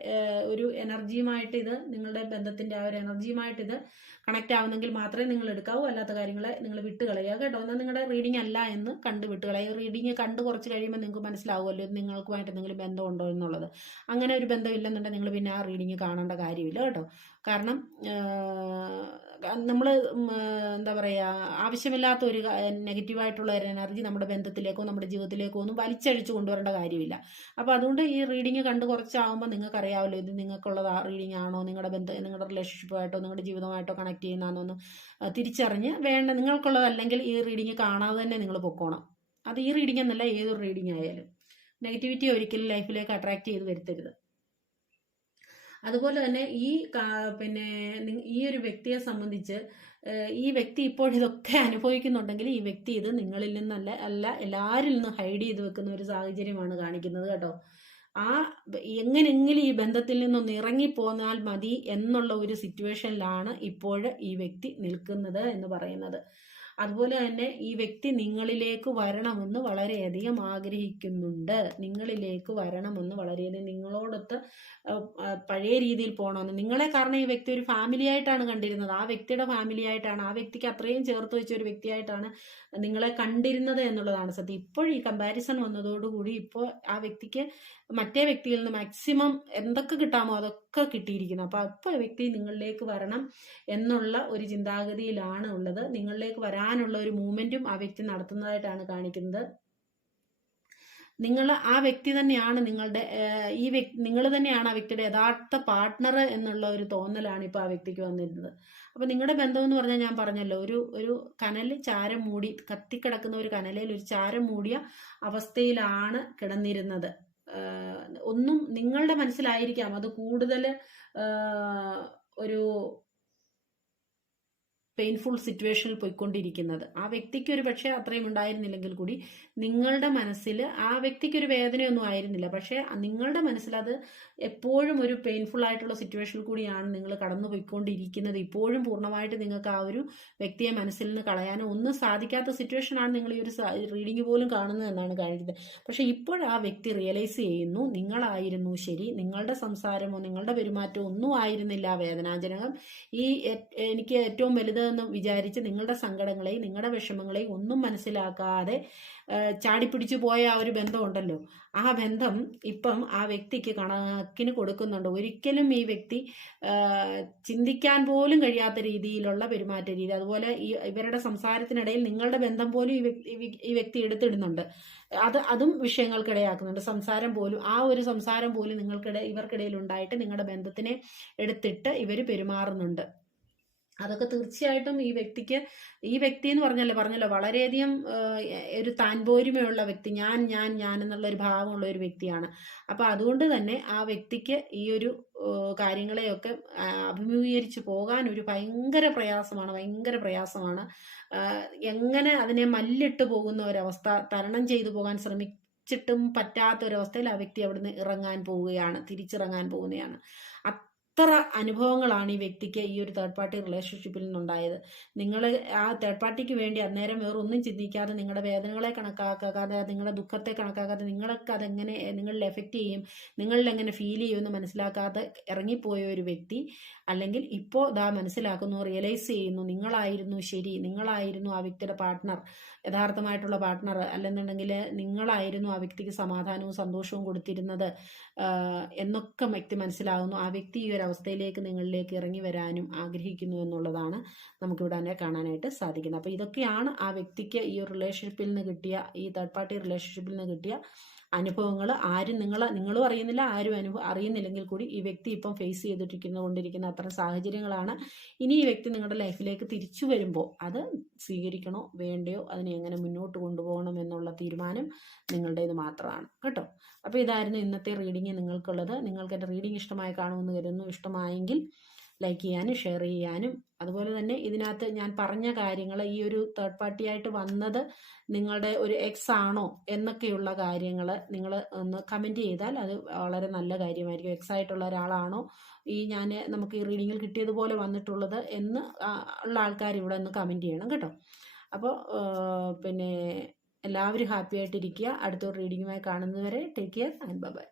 ഒരു എനർജിയുമായിട്ട് ഇത്, നിങ്ങളുടെ ബന്ധത്തിൻ്റെ ആ ഒരു എനർജിയുമായിട്ട് ഇത് കണക്റ്റ് ആവുന്നെങ്കിൽ മാത്രമേ നിങ്ങൾ എടുക്കാവൂ, അല്ലാത്ത കാര്യങ്ങളെ നിങ്ങൾ വിട്ടുകളയുക കേട്ടോ. എന്നാൽ നിങ്ങളുടെ റീഡിങ് അല്ല എന്ന് കണ്ട് വിട്ടുകളയുക. റീഡിങ് കണ്ട് കുറച്ച് കഴിയുമ്പോൾ നിങ്ങൾക്ക് മനസ്സിലാവുമല്ലോ നിങ്ങൾക്കുമായിട്ട് എന്തെങ്കിലും ബന്ധമുണ്ടോ എന്നുള്ളത്. അങ്ങനെ ഒരു ബന്ധമില്ലെന്നുണ്ടെങ്കിൽ നിങ്ങൾ പിന്നെ ആ റീഡിങ് കാണേണ്ട കാര്യമില്ല കേട്ടോ. കാരണം നമ്മൾ എന്താ പറയുക, ആവശ്യമില്ലാത്ത ഒരു നെഗറ്റീവായിട്ടുള്ള ഒരു എനർജി നമ്മുടെ ബന്ധത്തിലേക്കോ നമ്മുടെ ജീവിതത്തിലേക്കോ ഒന്നും വലിച്ചഴിച്ചു കൊണ്ടുവരേണ്ട കാര്യമില്ല. അപ്പോൾ അതുകൊണ്ട് ഈ റീഡിങ് കണ്ട് കുറച്ചാകുമ്പോൾ നിങ്ങൾക്ക് അറിയാമല്ലോ ഇത് നിങ്ങൾക്കുള്ളത് ആ റീഡിങ് ആണോ, നിങ്ങളുടെ റിലേഷൻഷിപ്പായിട്ടോ നിങ്ങളുടെ ജീവിതമായിട്ടോ കണക്ട് ചെയ്യുന്നതാണോന്ന് തിരിച്ചറിഞ്ഞ് നിങ്ങൾക്കുള്ളതല്ലെങ്കിൽ ഈ റീഡിങ് കാണാതെ തന്നെ നിങ്ങൾ പൊക്കോണം. അത് ഈ റീഡിങ് എന്നല്ല, ഏതൊരു റീഡിങ് ആയാലും നെഗറ്റിവിറ്റി ഒരിക്കലും ലൈഫിലേക്ക് അട്രാക്ട് ചെയ്ത് വരുത്തരുത്. അതുപോലെ തന്നെ ഈ ഒരു വ്യക്തിയെ സംബന്ധിച്ച് ഈ വ്യക്തി ഇപ്പോൾ ഇതൊക്കെ അനുഭവിക്കുന്നുണ്ടെങ്കിൽ ഈ വ്യക്തി ഇത് നിങ്ങളിൽ നിന്നല്ല എല്ലാവരിൽ നിന്നും ഹൈഡ് ചെയ്ത് വെക്കുന്ന ഒരു സാഹചര്യമാണ് കാണിക്കുന്നത് കേട്ടോ. എങ്ങനെയെങ്കിലും ഈ ബന്ധത്തിൽ നിന്നൊന്ന് ഇറങ്ങിപ്പോന്നാൽ മതി എന്നുള്ള ഒരു സിറ്റുവേഷനിലാണ് ഇപ്പോൾ ഈ വ്യക്തി നിൽക്കുന്നത് എന്ന് പറയുന്നത്. അതുപോലെ തന്നെ ഈ വ്യക്തി നിങ്ങളിലേക്ക് വരണമെന്ന് വളരെയധികം ആഗ്രഹിക്കുന്നുണ്ട്. നിങ്ങളിലേക്ക് വരണമെന്ന് വളരെയധികം നിങ്ങളോടൊത്ത് പഴയ രീതിയിൽ പോകണമെന്ന്. നിങ്ങളെ കാരണം ഈ വ്യക്തി ഒരു ഫാമിലി ആയിട്ടാണ് കണ്ടിരുന്നത്. ആ വ്യക്തിയുടെ ഫാമിലി ആയിട്ടാണ്, ആ വ്യക്തിക്ക് അത്രയും ചേർത്ത് വെച്ച ഒരു വ്യക്തിയായിട്ടാണ് നിങ്ങളെ കണ്ടിരുന്നത് എന്നുള്ളതാണ് സത്യം. ഇപ്പോൾ ഈ കമ്പാരിസൺ വന്നതോടുകൂടി ഇപ്പോൾ ആ വ്യക്തിക്ക് മറ്റേ വ്യക്തിയിൽ നിന്ന് മാക്സിമം എന്തൊക്കെ കിട്ടാമോ അതൊക്കെ കിട്ടിയിരിക്കുന്നു. അപ്പോൾ അപ്പോൾ വ്യക്തി നിങ്ങളിലേക്ക് വരണം എന്നുള്ള ഒരു ചിന്താഗതിയിലാണ് ഉള്ളത്. നിങ്ങളിലേക്ക് വരാനുള്ള ഒരു മൂവ്മെന്റും ആ വ്യക്തി നടത്തുന്നതായിട്ടാണ് കാണിക്കുന്നത്. ആ വ്യക്തി തന്നെയാണ് നിങ്ങളുടെ നിങ്ങൾ തന്നെയാണ് ആ വ്യക്തിയുടെ യഥാർത്ഥ പാർട്ട്ണർ എന്നുള്ള ഒരു തോന്നലാണ് ഇപ്പോൾ ആ വ്യക്തിക്ക് വന്നിരുന്നത്. അപ്പോൾ നിങ്ങളുടെ ബന്ധം എന്ന് പറഞ്ഞാൽ ഞാൻ പറഞ്ഞല്ലോ, ഒരു കനൽ ചാരം മൂടി കത്തിക്കിടക്കുന്ന ഒരു കനലിൽ ഒരു ചാരം മൂടിയ അവസ്ഥയിലാണ് കിടന്നിരുന്നത്. ഒന്നും നിങ്ങളുടെ മനസ്സിലായിരിക്കാം അത് കൂടുതൽ ഒരു പെയിൻഫുൾ സിറ്റുവേഷനിൽ പോയിക്കൊണ്ടിരിക്കുന്നത്. ആ വ്യക്തിക്ക് ഒരു പക്ഷേ അത്രയും ഉണ്ടായിരുന്നില്ലെങ്കിൽ കൂടി നിങ്ങളുടെ മനസ്സിൽ ആ വ്യക്തിക്ക് ഒരു വേദനയൊന്നും ആയിരുന്നില്ല. പക്ഷേ നിങ്ങളുടെ മനസ്സിൽ അത് എപ്പോഴും ഒരു പെയിൻഫുൾ ആയിട്ടുള്ള സിറ്റുവേഷനിൽ കൂടിയാണ് നിങ്ങൾ കടന്നു പോയിക്കൊണ്ടിരിക്കുന്നത്. ഇപ്പോഴും പൂർണ്ണമായിട്ട് നിങ്ങൾക്ക് ആ ഒരു വ്യക്തിയെ മനസ്സിൽ നിന്ന് കളയാനോ ഒന്നും സാധിക്കാത്ത സിറ്റുവേഷനാണ് നിങ്ങൾ ഈ ഒരു റീഡിംഗ് പോലും കാണുന്നത് എന്നാണ് കാണിക്കുന്നത്. പക്ഷേ ഇപ്പോൾ ആ വ്യക്തി റിയലൈസ് ചെയ്യുന്നു നിങ്ങളായിരുന്നു ശരി, നിങ്ങളുടെ സംസാരമോ നിങ്ങളുടെ പെരുമാറ്റമോ ഒന്നും ആയിരുന്നില്ല വേദനാജനകം. എനിക്ക് ഏറ്റവും വലുത് എന്ന് വിചാരിച്ച് നിങ്ങളുടെ സങ്കടങ്ങളെയും നിങ്ങളുടെ വിഷമങ്ങളെയും ഒന്നും മനസ്സിലാക്കാതെ ചാടിപ്പിടിച്ചു പോയ ആ ഒരു ബന്ധമുണ്ടല്ലോ, ആ ബന്ധം ഇപ്പം ആ വ്യക്തിക്ക് കണക്കിന് കൊടുക്കുന്നുണ്ട്. ഒരിക്കലും ഈ വ്യക്തി ചിന്തിക്കാൻ പോലും കഴിയാത്ത രീതിയിലുള്ള പെരുമാറ്റ രീതി, അതുപോലെ ഇവരുടെ സംസാരത്തിനിടയിൽ നിങ്ങളുടെ ബന്ധം പോലും ഈ വ്യക്തി എടുത്തിടുന്നുണ്ട്. അതും വിഷയങ്ങൾക്കിടയാക്കുന്നുണ്ട്. സംസാരം പോലും, ആ ഒരു സംസാരം പോലും ഇവർക്കിടയിൽ ഉണ്ടായിട്ട് നിങ്ങളുടെ ബന്ധത്തിനെ എടുത്തിട്ട് ഇവർ പെരുമാറുന്നുണ്ട്. അതൊക്കെ തീർച്ചയായിട്ടും ഈ വ്യക്തി എന്ന് പറഞ്ഞല്ലോ വളരെയധികം ഒരു താൻപോരിമയുള്ള വ്യക്തി, ഞാൻ എന്നുള്ള ഒരു ഭാവമുള്ള ഒരു വ്യക്തിയാണ്. അപ്പൊ അതുകൊണ്ട് തന്നെ ആ വ്യക്തിക്ക് ഈ ഒരു കാര്യങ്ങളെയൊക്കെ അഭിമുഖീകരിച്ച് പോകാൻ ഒരു ഭയങ്കര പ്രയാസമാണ്. എങ്ങനെ അതിനെ മല്ലിട്ട് പോകുന്ന ഒരവസ്ഥ, തരണം ചെയ്തു പോകാൻ ശ്രമിച്ചിട്ടും പറ്റാത്ത ഒരവസ്ഥയിൽ ആ വ്യക്തി അവിടുന്ന് തിരിച്ചിറങ്ങാൻ പോകുന്നതാണ്. അത്ര അനുഭവങ്ങളാണ് ഈ വ്യക്തിക്ക് ഈ ഒരു തേർഡ് പാർട്ടി റിലേഷൻഷിപ്പിൽ നിന്നുണ്ടായത്. നിങ്ങൾ ആ തേർഡ് പാർട്ടിക്ക് വേണ്ടി അന്നേരം വേറെ ഒന്നും ചിന്തിക്കാതെ, നിങ്ങളുടെ വേദനകളെ കണക്കാക്കാതെ, നിങ്ങളുടെ ദുഃഖത്തെ കണക്കാക്കാതെ, നിങ്ങൾക്ക് അതെങ്ങനെ നിങ്ങളിൽ എഫക്റ്റ് ചെയ്യും, നിങ്ങളിൽ എങ്ങനെ ഫീൽ ചെയ്യുമെന്ന് മനസ്സിലാക്കാതെ ഇറങ്ങിപ്പോയ ഒരു വ്യക്തി, അല്ലെങ്കിൽ ഇപ്പോൾ മനസ്സിലാക്കുന്നു, റിയലൈസ് ചെയ്യുന്നു നിങ്ങളായിരുന്നു ശരി, നിങ്ങളായിരുന്നു ആ വ്യക്തിയുടെ പാർട്ട്ണർ, യഥാർത്ഥമായിട്ടുള്ള പാർട്ട്ണർ, അല്ലെന്നുണ്ടെങ്കിൽ നിങ്ങളായിരുന്നു ആ വ്യക്തിക്ക് സമാധാനവും സന്തോഷവും കൊടുത്തിരുന്നത് എന്നൊക്കെ വ്യക്തി മനസ്സിലാകുന്നു. ആ വ്യക്തി ഈ ഒരു അവസ്ഥയിലേക്ക് നിങ്ങളിലേക്ക് ഇറങ്ങി വരാനും ആഗ്രഹിക്കുന്നു എന്നുള്ളതാണ് നമുക്കിവിടെ തന്നെ കാണാനായിട്ട് സാധിക്കുന്നത്. അപ്പോൾ ഇതൊക്കെയാണ് ആ വ്യക്തിക്ക് ഈ ഒരു റിലേഷൻഷിപ്പിൽ നിന്ന് കിട്ടിയ, ഈ തേർഡ് പാർട്ടി റിലേഷൻഷിപ്പിൽ നിന്ന് കിട്ടിയ അനുഭവങ്ങൾ. ആരും നിങ്ങളും അറിയുന്നില്ല, ആരും അറിയുന്നില്ലെങ്കിൽ കൂടി ഈ വ്യക്തി ഇപ്പം ഫേസ് കൊണ്ടിരിക്കുന്ന അത്തരം സാഹചര്യങ്ങളാണ്. ഇനി ഈ വ്യക്തി നിങ്ങളുടെ ലൈഫിലേക്ക് തിരിച്ചു വരുമ്പോൾ അത് സ്വീകരിക്കണോ വേണ്ടയോ, അതിനെ എങ്ങനെ മുന്നോട്ട് കൊണ്ടുപോകണം എന്നുള്ള തീരുമാനം നിങ്ങളുടേത് മാത്രമാണ് കേട്ടോ. അപ്പോൾ ഇതായിരുന്നു ഇന്നത്തെ റീഡിങ് നിങ്ങൾക്കുള്ളത്. നിങ്ങൾക്ക് എൻ്റെ റീഡിങ് ഇഷ്ടമായി കാണുമെന്ന് കരുതുന്നു. ഇഷ്ടമായെങ്കിൽ ലൈക്ക് ചെയ്യാനും ഷെയർ ചെയ്യാനും, അതുപോലെ തന്നെ ഇതിനകത്ത് ഞാൻ പറഞ്ഞ കാര്യങ്ങൾ, ഈ ഒരു തേർഡ് പാർട്ടി ആയിട്ട് വന്നത് നിങ്ങളുടെ ഒരു എക്സ് ആണോ എന്നൊക്കെയുള്ള കാര്യങ്ങൾ നിങ്ങൾ ഒന്ന് കമൻറ്റ് ചെയ്താൽ അത് വളരെ നല്ല കാര്യമായിരിക്കും. എക്സ് ആയിട്ടുള്ള ഒരാളാണോ നമുക്ക് ഈ റീഡിങ്ങിൽ കിട്ടിയതുപോലെ വന്നിട്ടുള്ളത് എന്ന് ഉള്ള ആൾക്കാർ ഇവിടെ ഒന്ന് കമൻറ്റ് ചെയ്യണം കേട്ടോ. അപ്പോൾ പിന്നെ എല്ലാവരും ഹാപ്പി ആയിട്ടിരിക്കുക. അടുത്തൊരു റീഡിങ്ങുമായി കാണുന്നതുവരെ ടേക്ക് കെയർ ആൻഡ് ബൈ.